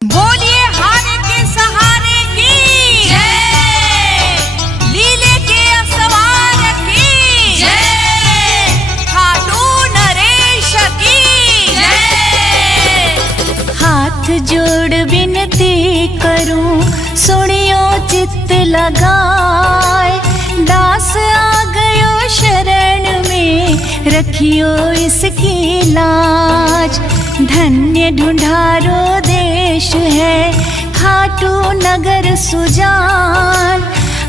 बोलिए हारे के सहारे की जय, लीले के असवार की जय, खाटू नरेश की जय। हाथ जोड़ विनती करूं, सुनियो चित्त लगाए, दास आ गयो शरण में, रखियो इसकी लाज। धन्य ढूंढारो देश है, खाटू नगर सुजान,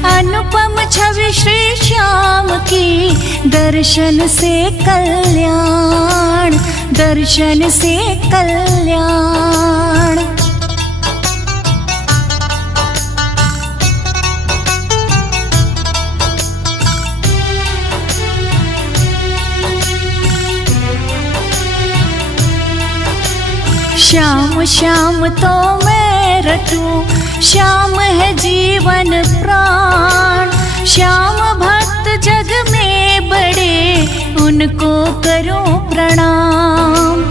अनुपम छवि श्री श्याम की, दर्शन से कल्याण, दर्शन से कल्याण। श्याम श्याम तो मैं रटूं, श्याम है जीवन प्राण, श्याम भक्त जग में बड़े, उनको करूं प्रणाम।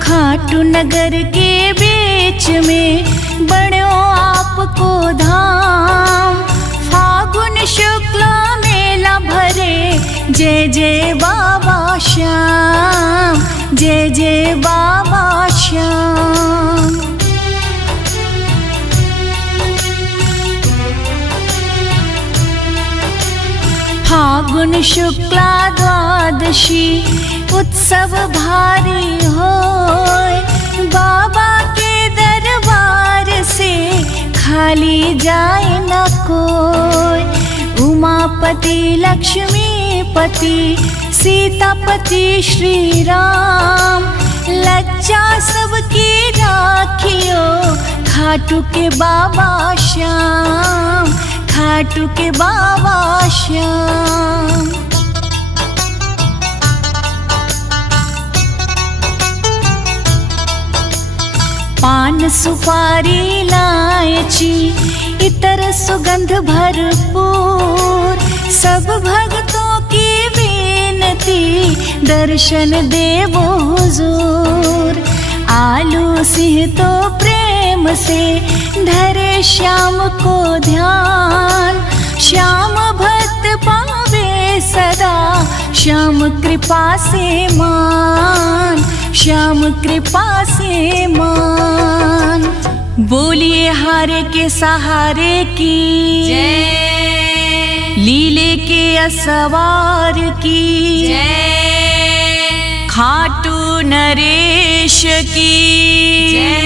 खाटू नगर के बीच में बड़ो आपको धाम, फागुन शुक्ल मेला भरे, जय जय बाबा श्याम, जय जय बाबा श्याम। फागुन शुक्ला द्वादशी उत्सव भारी होय, बाबा के दरबार से खाली जाए न कोई। उमापति लक्ष्मीपति सीतापति श्री राम, लज्जा सबकी राखियो, खाटू के बाबा श्याम, खाटू के बाबा श्याम। पान सुपारी इलायची इतर सुगंध भरपूर, सब भक्तों की विनती, दर्शन देवो हुजूर। आलू सिंह तो प्रेम से धरे श्याम को ध्यान, श्याम भक्त पावे सदा, श्याम कृपा से मान, श्याम कृपा से मान। बोलिए हारे के सहारे की जय, लीले के असवार की जय, खाटू नरेश की जय।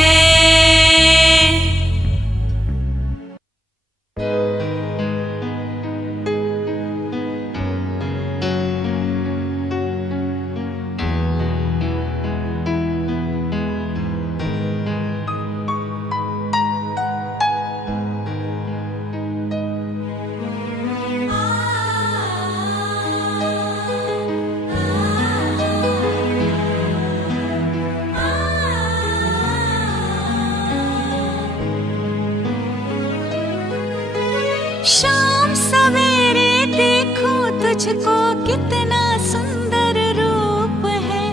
शाम सवेरे देखो तुझको, कितना सुंदर रूप है,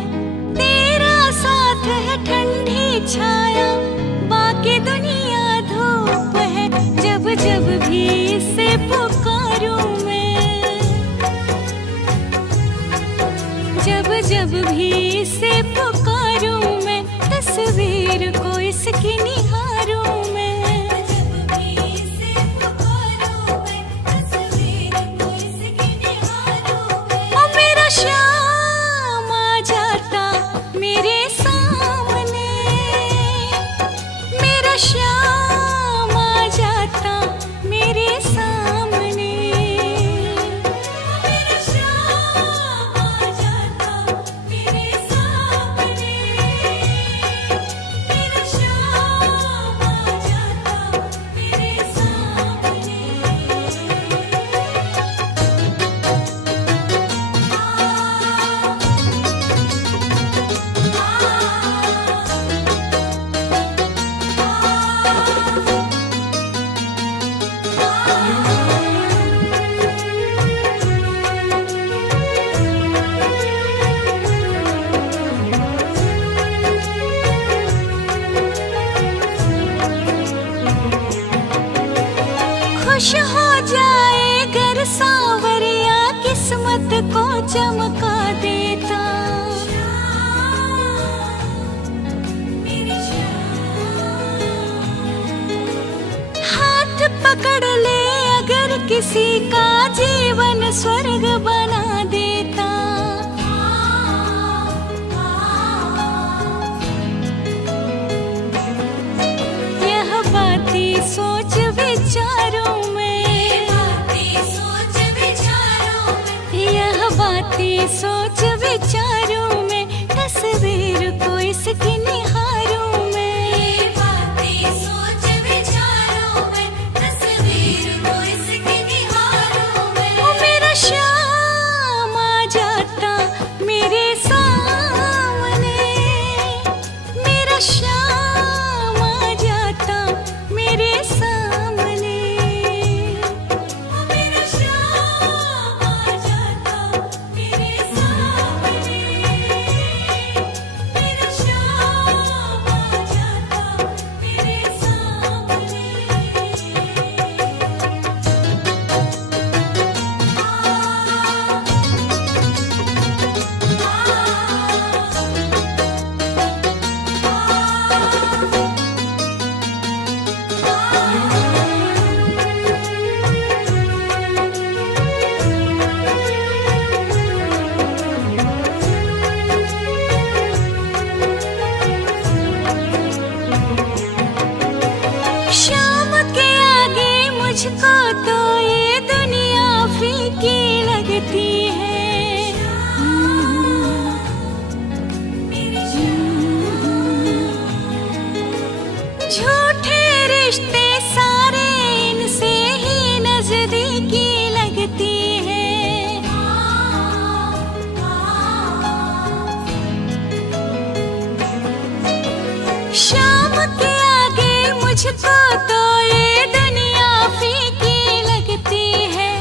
तेरा साथ है ठंडी छाया, बाकी दुनिया धूप है। जब जब भी इसे पुकारूं मैं, जब जब भी इसे पुकारूं मैं, तस्वीर को इसकी निहारूं मैं। श्याम आ जाता मेरे सामने, मेरा श्याम आ जाता मेरे सामने, मेरा श्याम आ जाता मेरे सामने। खुश हो जाए घर सांवरिया किस्मत को चमका देता। हाथ पकड़ ले अगर किसी का जीवन स्वर्ग बना देता। यह बातें सोच विचारों में, यह बातें सोच विचारों में, तस्वीर को इसकी निहारों में। ओ मेरा श्याम आ जाता मेरे सामने, मेरा श्याम आ जाता मेरे सामने। ओ मेरा श्याम आ जाता मेरे सामने, मेरा श्याम आ जाता मेरे सामने। शाम के आगे मुझको तो ये दुनिया फीकी लगती है। झूठे रिश्ते सारे इनसे ही नजदीकी लगती है। शाम के आगे मुझको तो ये दुनिया फीकी लगती है।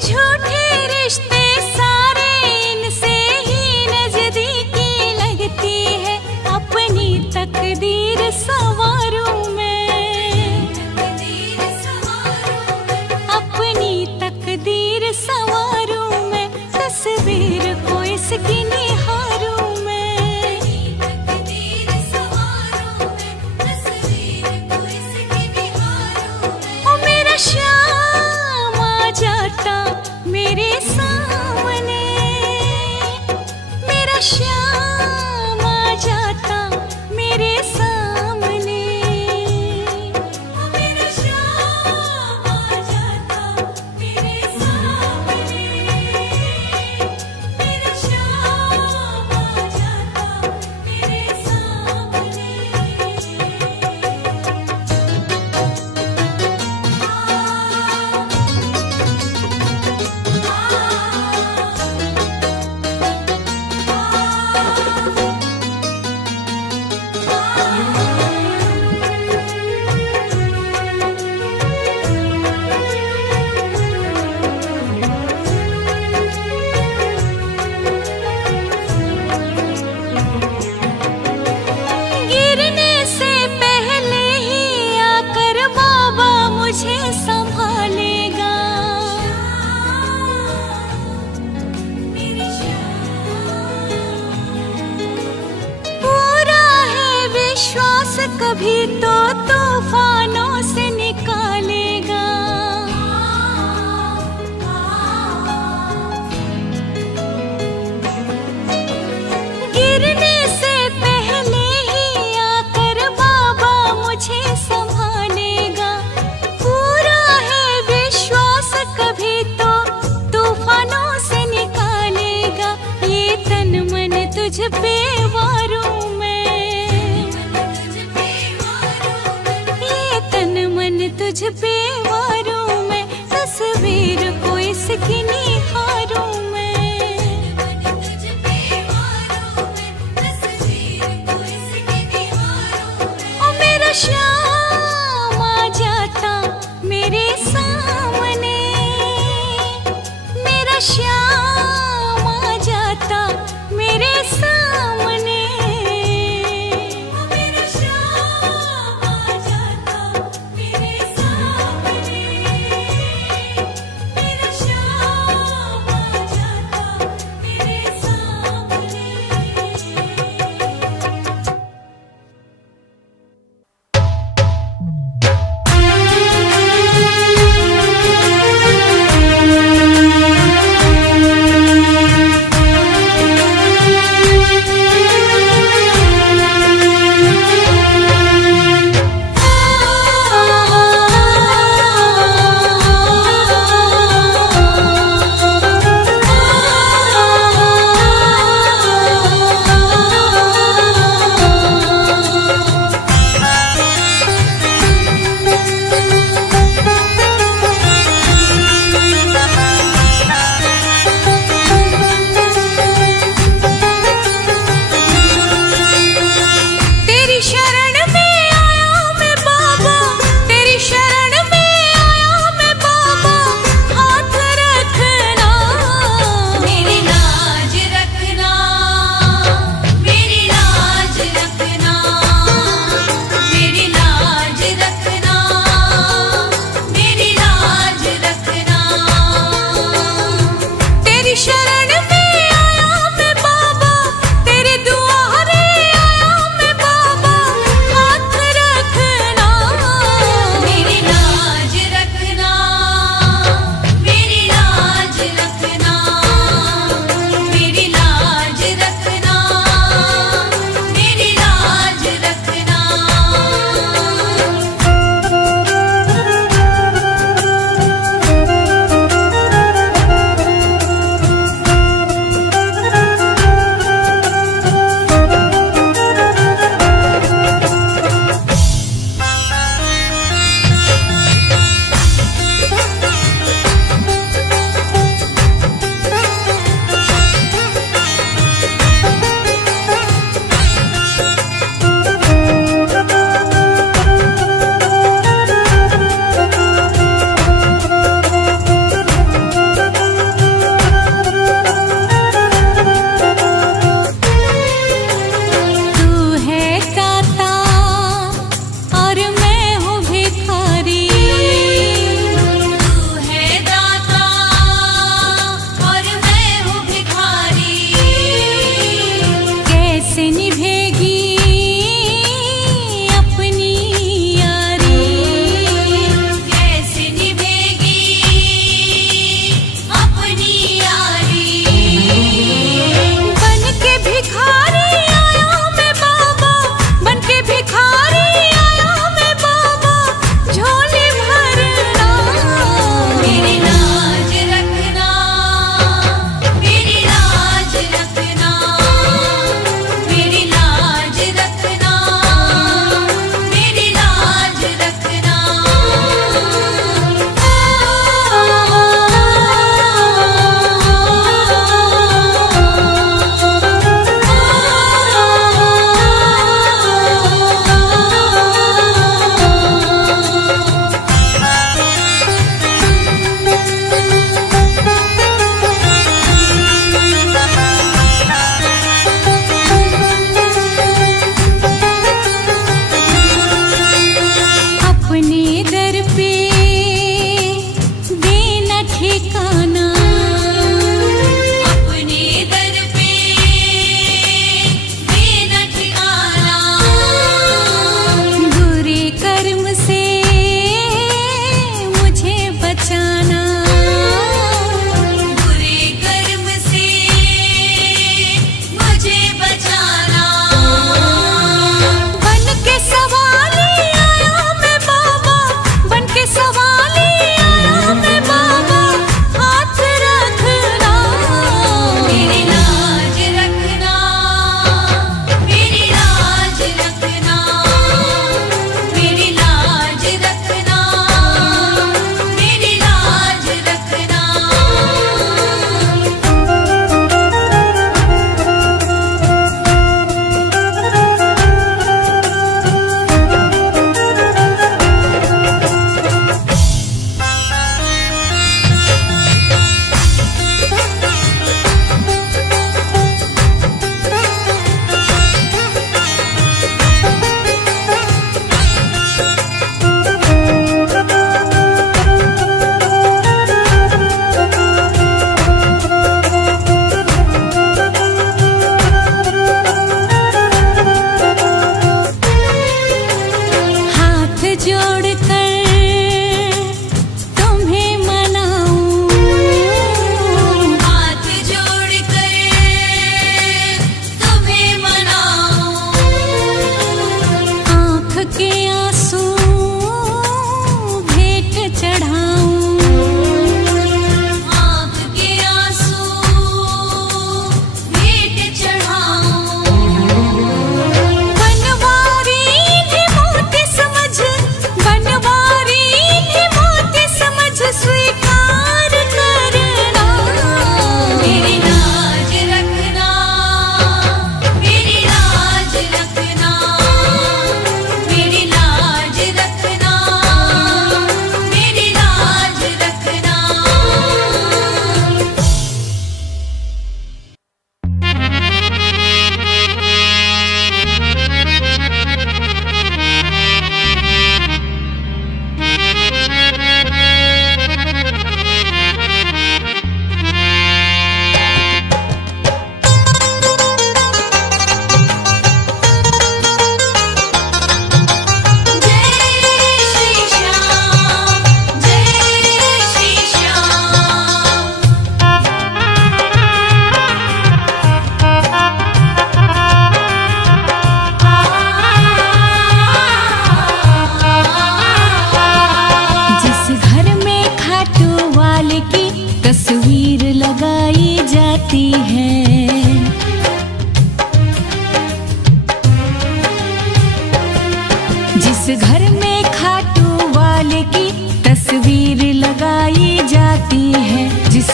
झूठे रिश्ते सारे इनसे ही नजदीकी लगती है। अपनी तकदीर संवारूं मैं, अपनी तकदीर संवारूं मैं, तस्वीर को इसकी निहारूं मैं। ओ मेरा श्याम आ जाता मेरे सामने, मेरा श्याम आ जाता मेरे सामने। ओ मेरा श्याम आ जाता मेरे सामने, मेरा श्याम आ जाता मेरे सामने। गिरने से पहले ही आकर बाबा मुझे संभालेगा। पूरा है विश्वास कभी तो तूफानों से निकालेगा। गिरने से पहले ही आकर बाबा मुझे संभालेगा। पूरा है विश्वास कभी तो तूफानों से निकालेगा। ये तन मन तुझ पे वारूं मैं, ये तन मन तुझ पे वारूं मैं, तस्वीर को इसकी निहारूं मैं। ओ मेरा श्याम आ जाता मेरे सामने, मेरा श्याम आ जाता मेरे सामने। ओ मेरा श्याम आ जाता मेरे सामने,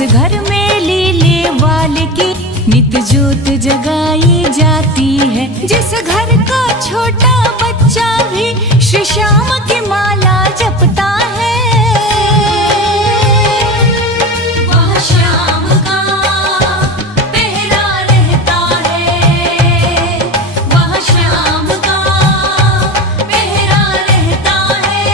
घर में लीले वाल की नित ज्योत जगाई जाती है, जिस घर का छोटा बच्चा भी श्री श्याम की माला जपता है, वह श्याम का पहरा रहता है, वह श्याम का पहरा रहता है।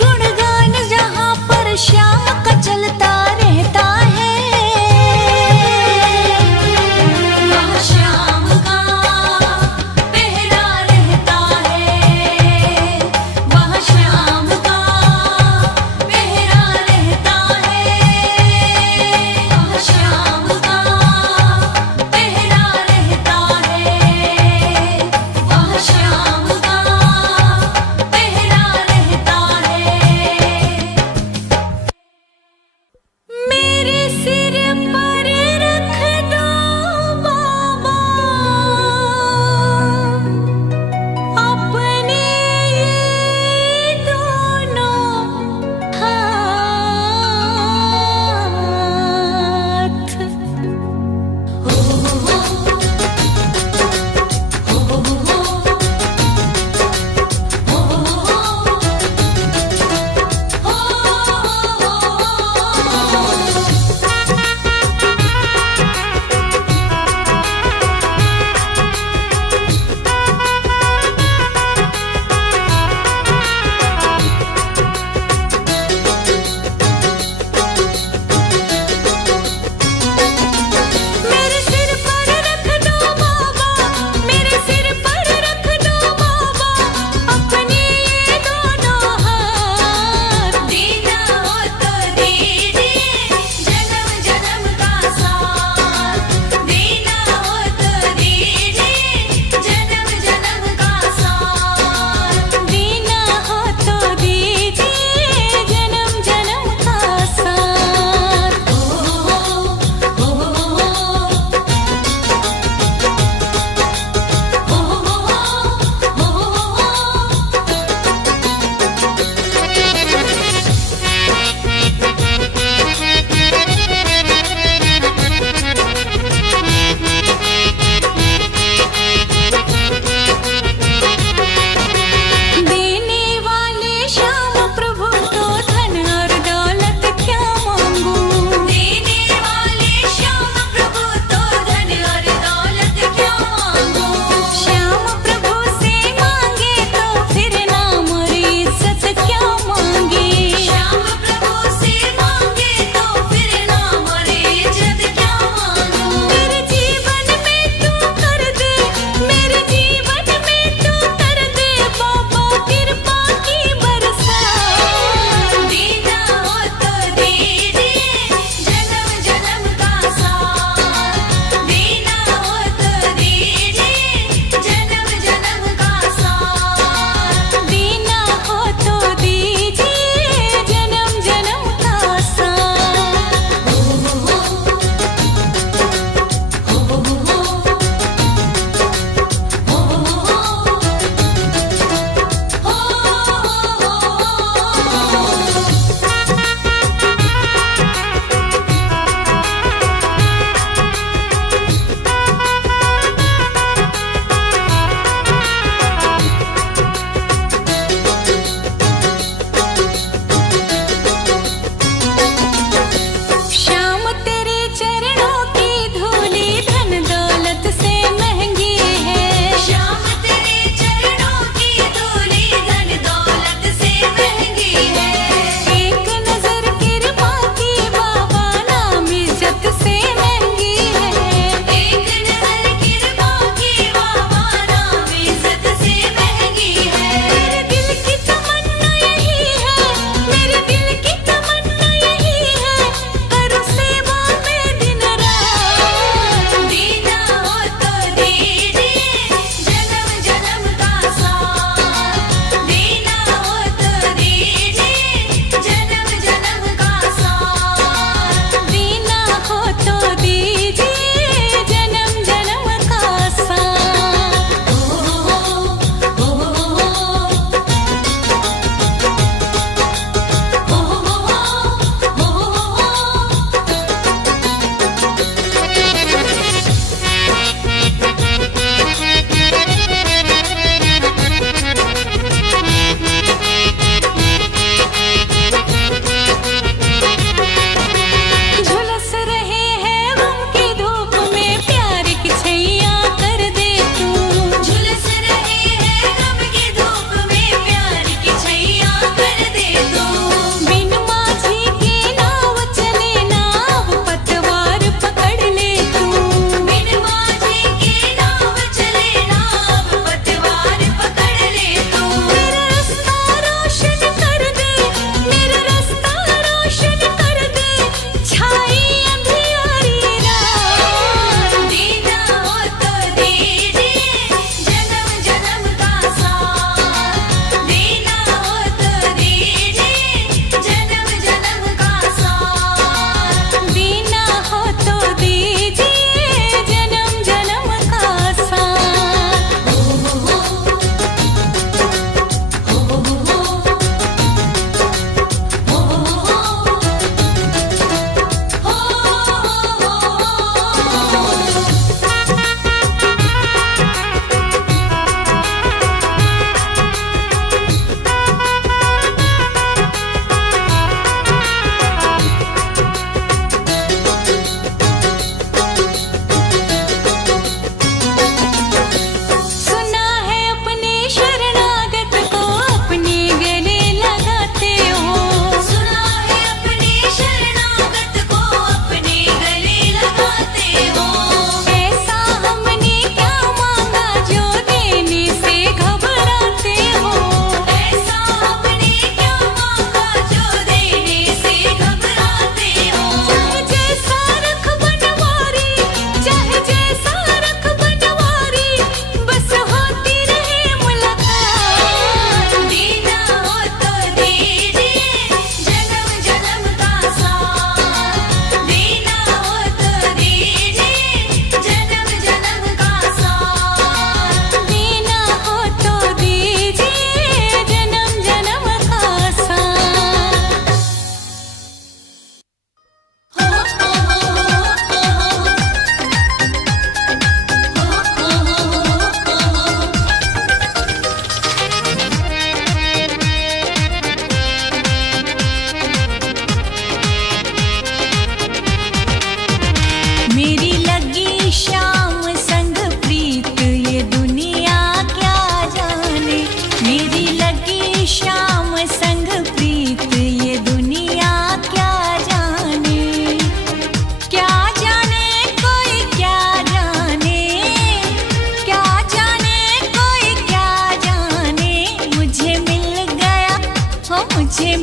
गुणगान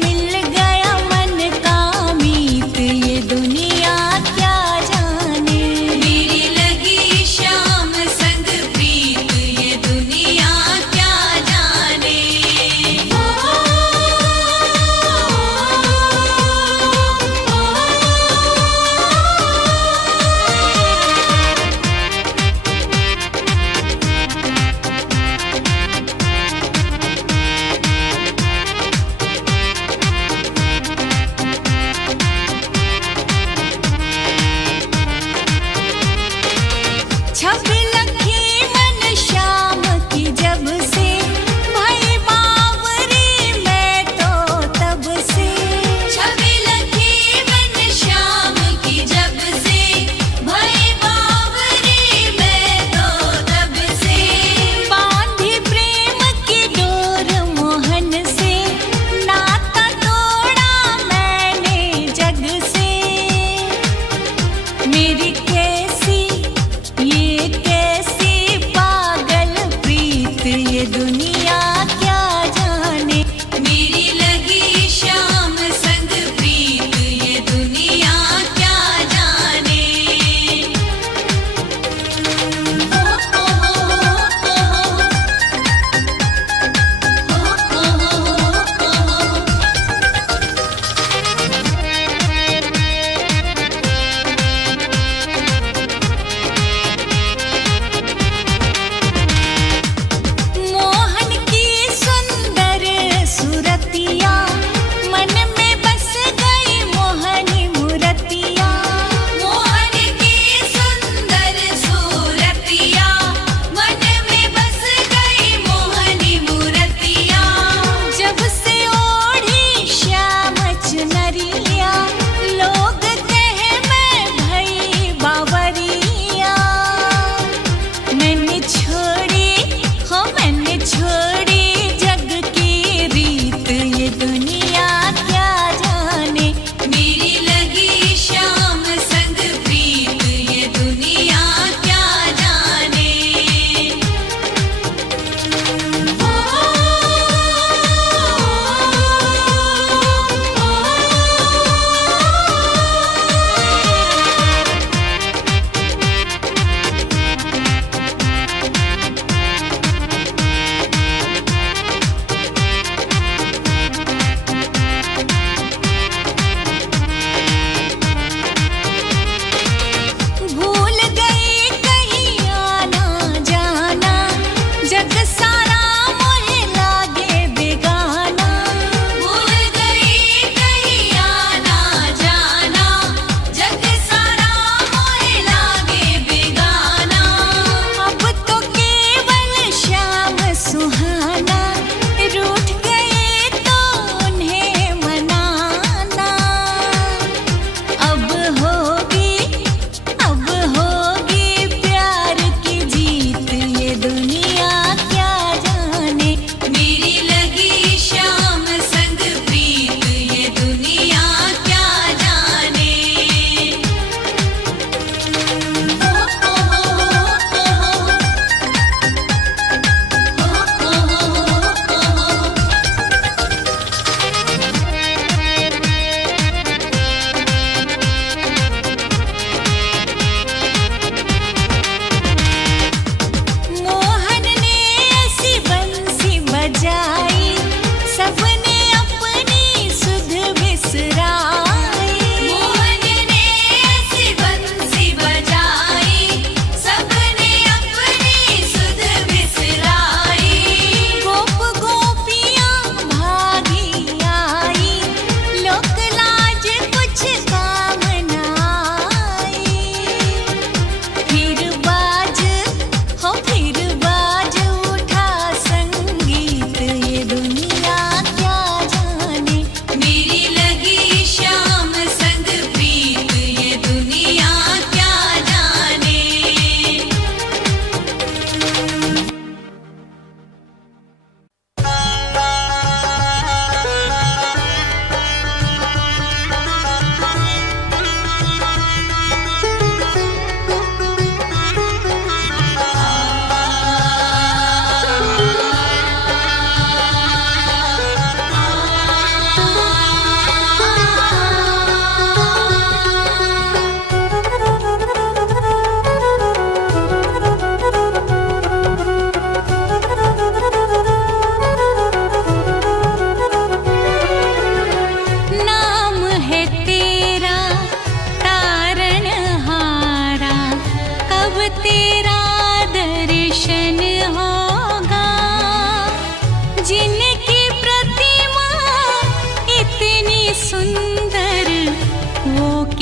मिल गया मन का मीत, ये दुनिया क्या जाने। मेरी लगी शाम संग प्रीत, ये दुनिया क्या जाने।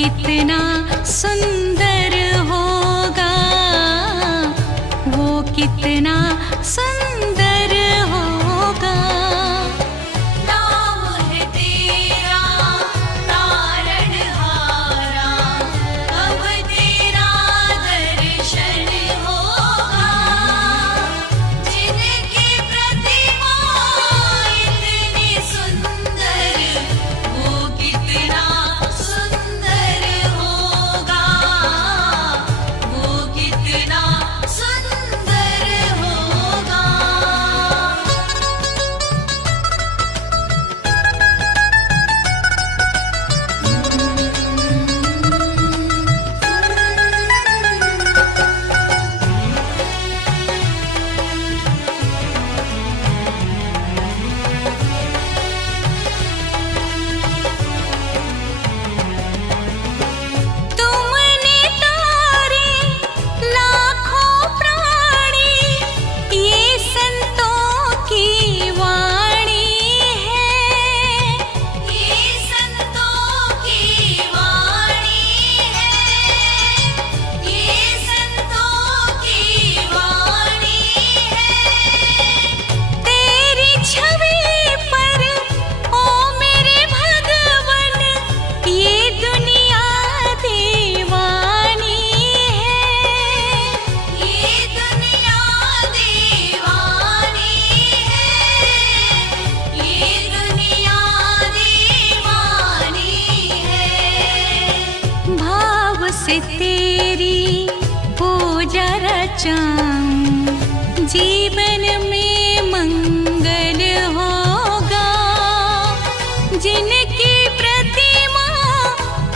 कितना सुंदर होगा, वो कितना सुंदर होगा। नाम है तेरा तारणहारा, अब तेरा दर्शन होगा। जिनकी प्रतिमा इतनी सुंदर, वो कितना सुंदर होगा, वो कितना सुंदर होगा। तुमने तारे लाखों प्राणी, ये संतों की वाणी है, ये संतों की वाणी है, ये संतों की वाणी है। तेरी छवि पर ओ मेरे भगवन, ये दुनिया दीवानी है, ये दुनिया दीवानी है, ये दुनिया दीवानी है। भाव से तेरी पूजा रचाऊं, जीवन में मंगल होगा। जिनकी प्रतिमा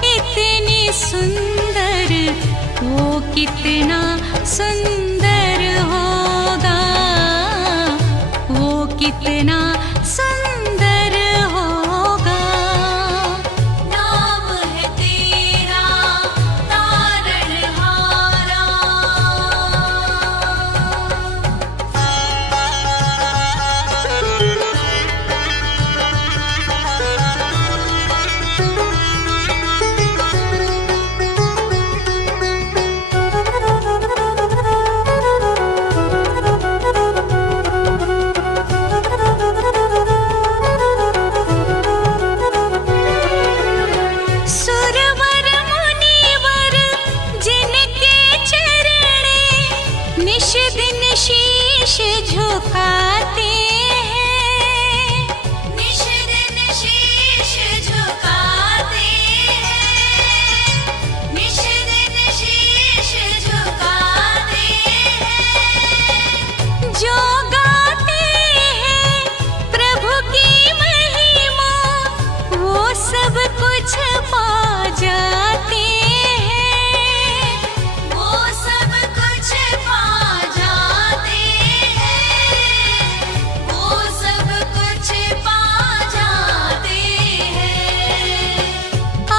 इतनी सुंदर, वो कितना सुंदर होगा, वो कितना सुंदर होगा। नाम है तेरा तारणहारा। सुरवर मुनिवर जिनके चरणे, निश दिन शीश झुकाते हैं, निश दिन शीश झुकाते हैं, निश दिन शीश झुकाते हैं। जो गाते हैं प्रभु की महिमा, वो सब कुछ पा जाते हैं, वो सब कुछ पा जाते हैं, वो सब कुछ पा जाते हैं।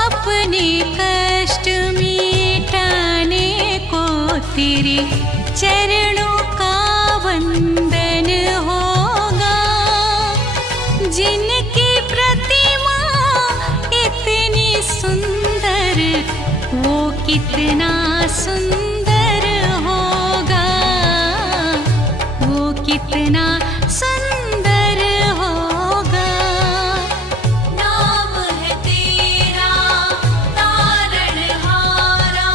अपने कष्ट मिटाने को तेरे चरणों का वंदन होगा। जिनकी प्रतिमा इतनी सुंदर, वो कितना सुंदर होगा, वो कितना सुंदर होगा। नाम है तेरा तारणहारा।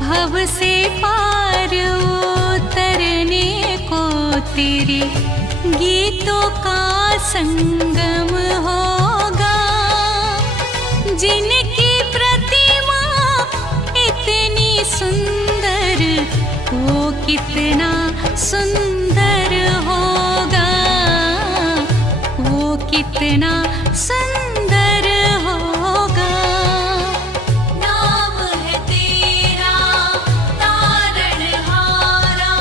भव से पार उतरने को तेरे गीतों का संगम होगा। जिनकी प्रतिमा इतनी सुंदर, वो कितना सुंदर होगा, वो कितना सुंदर होगा। नाम है तेरा तारणहारा।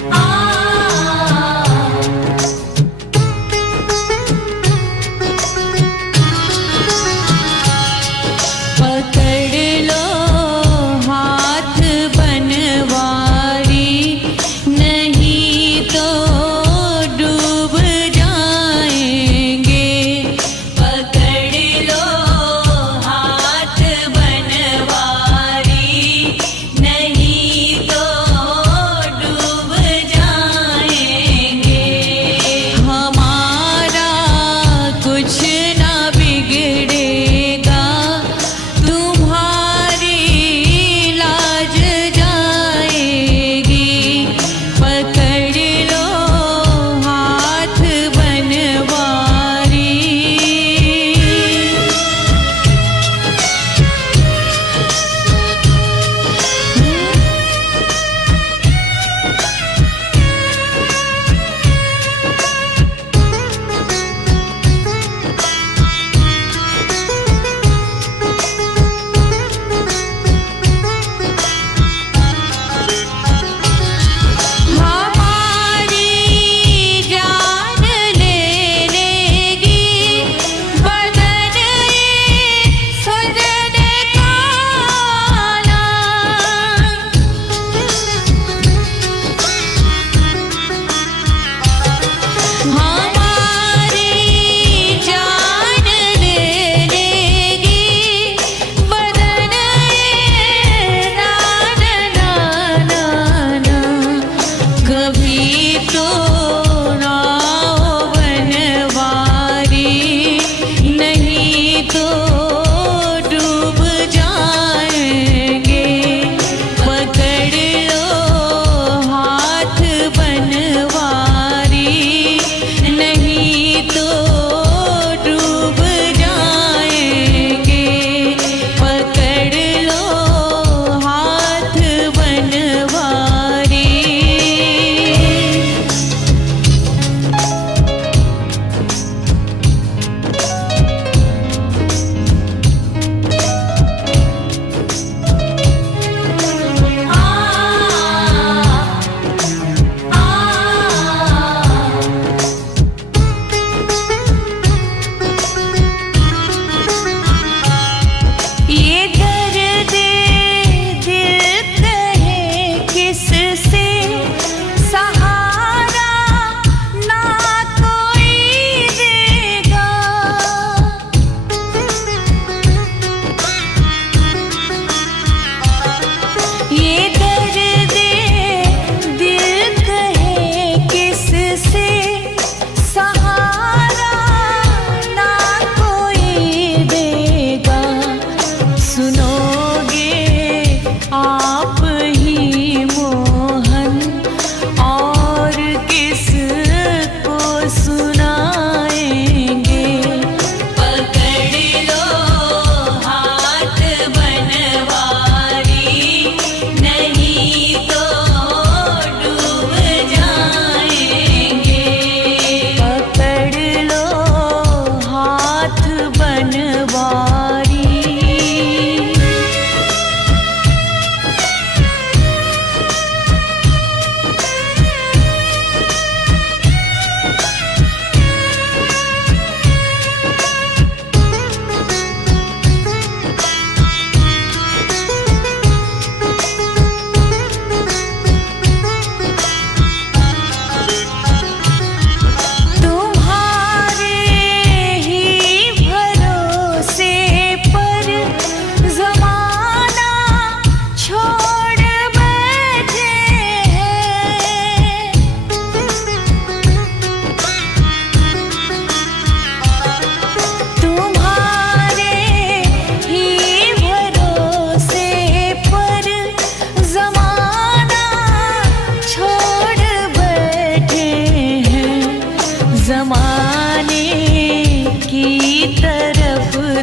आ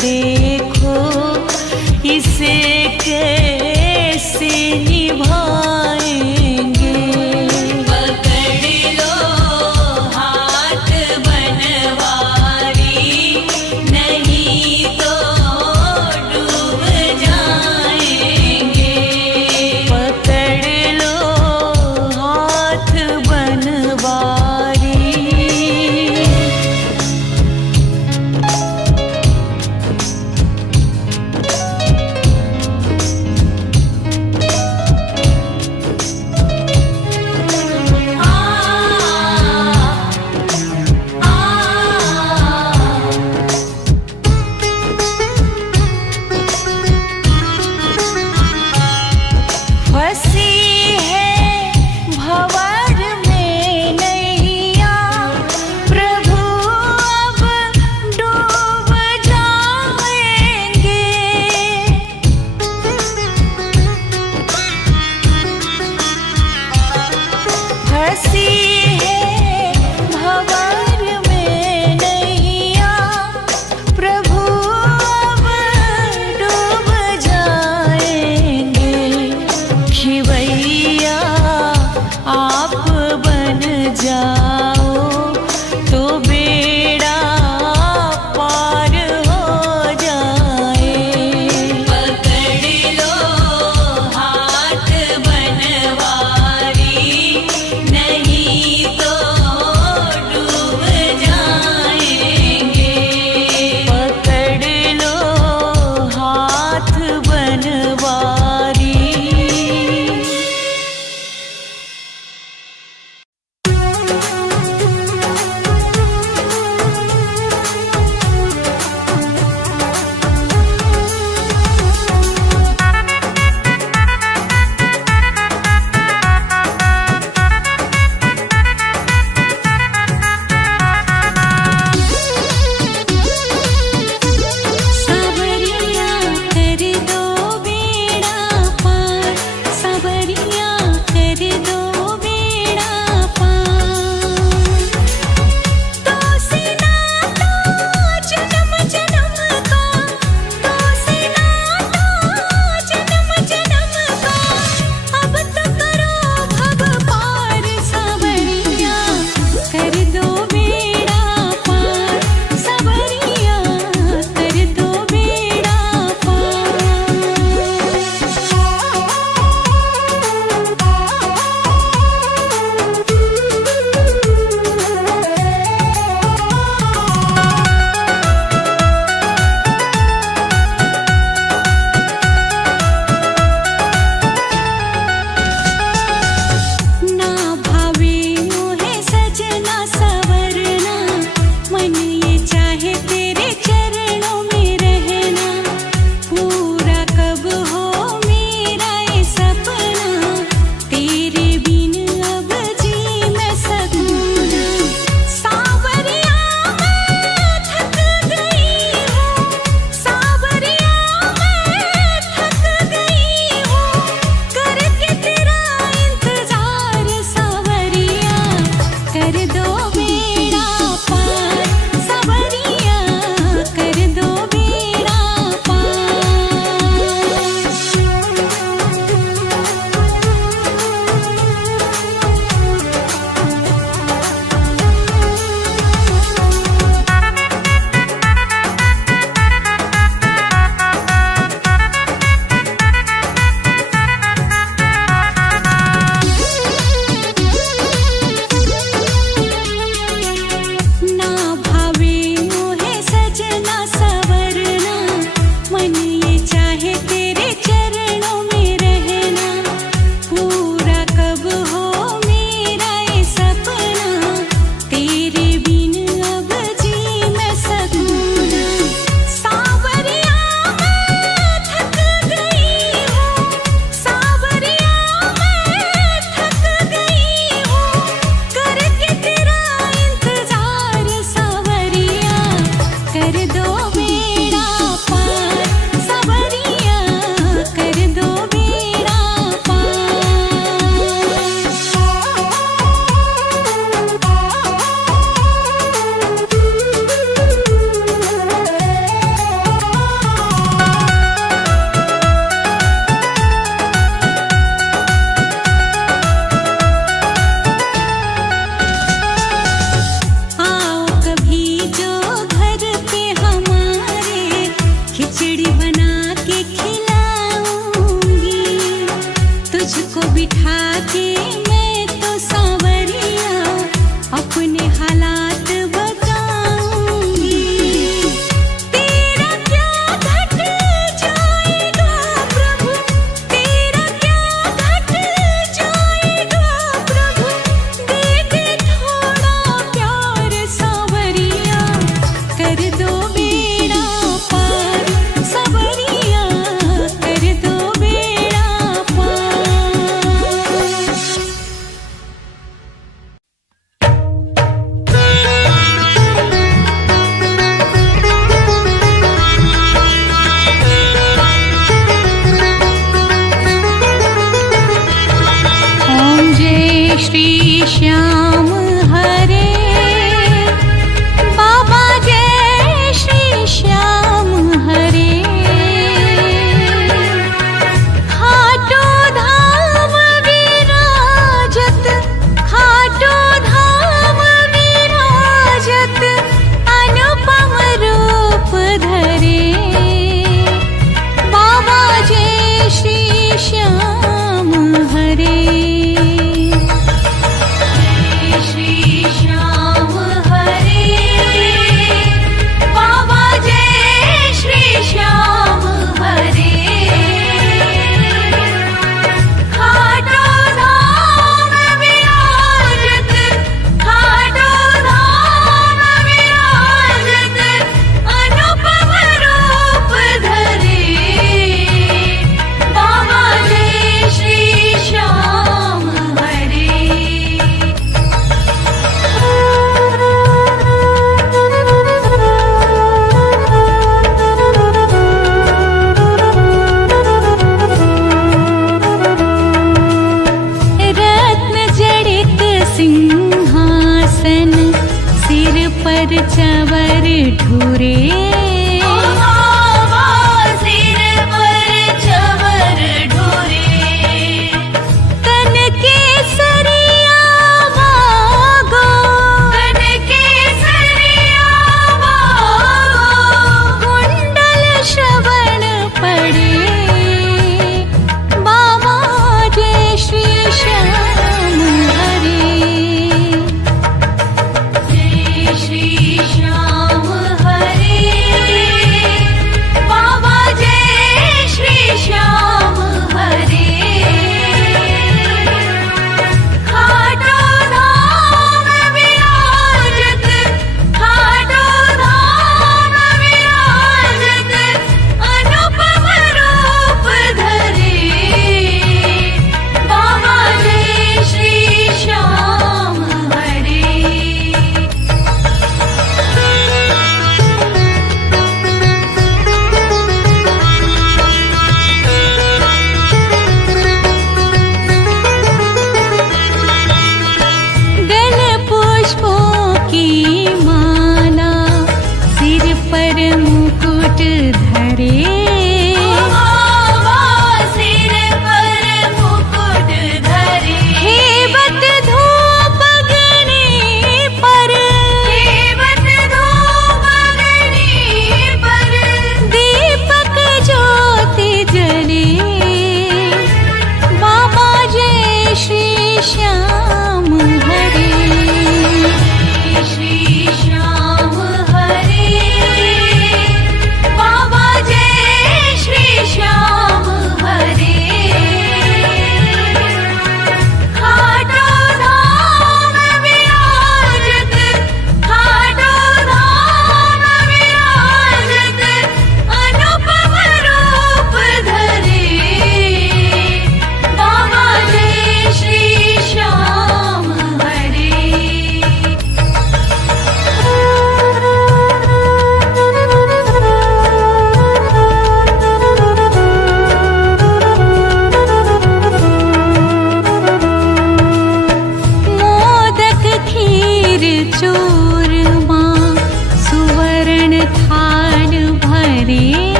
देखो इसे कैसे निभाएंगे। पकड़ लो हाथ बनवारी, नहीं तो डूब जाएंगे। पकड़ लो हाथ बनवारी।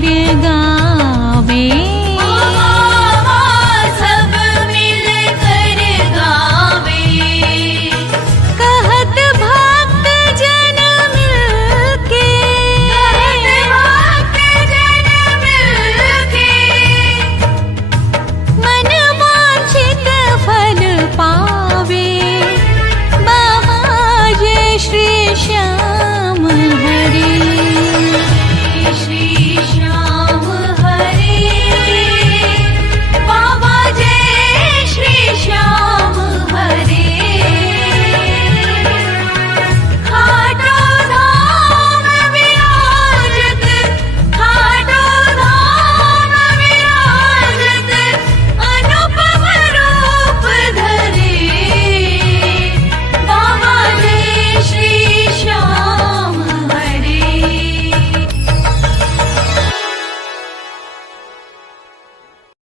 करेगा।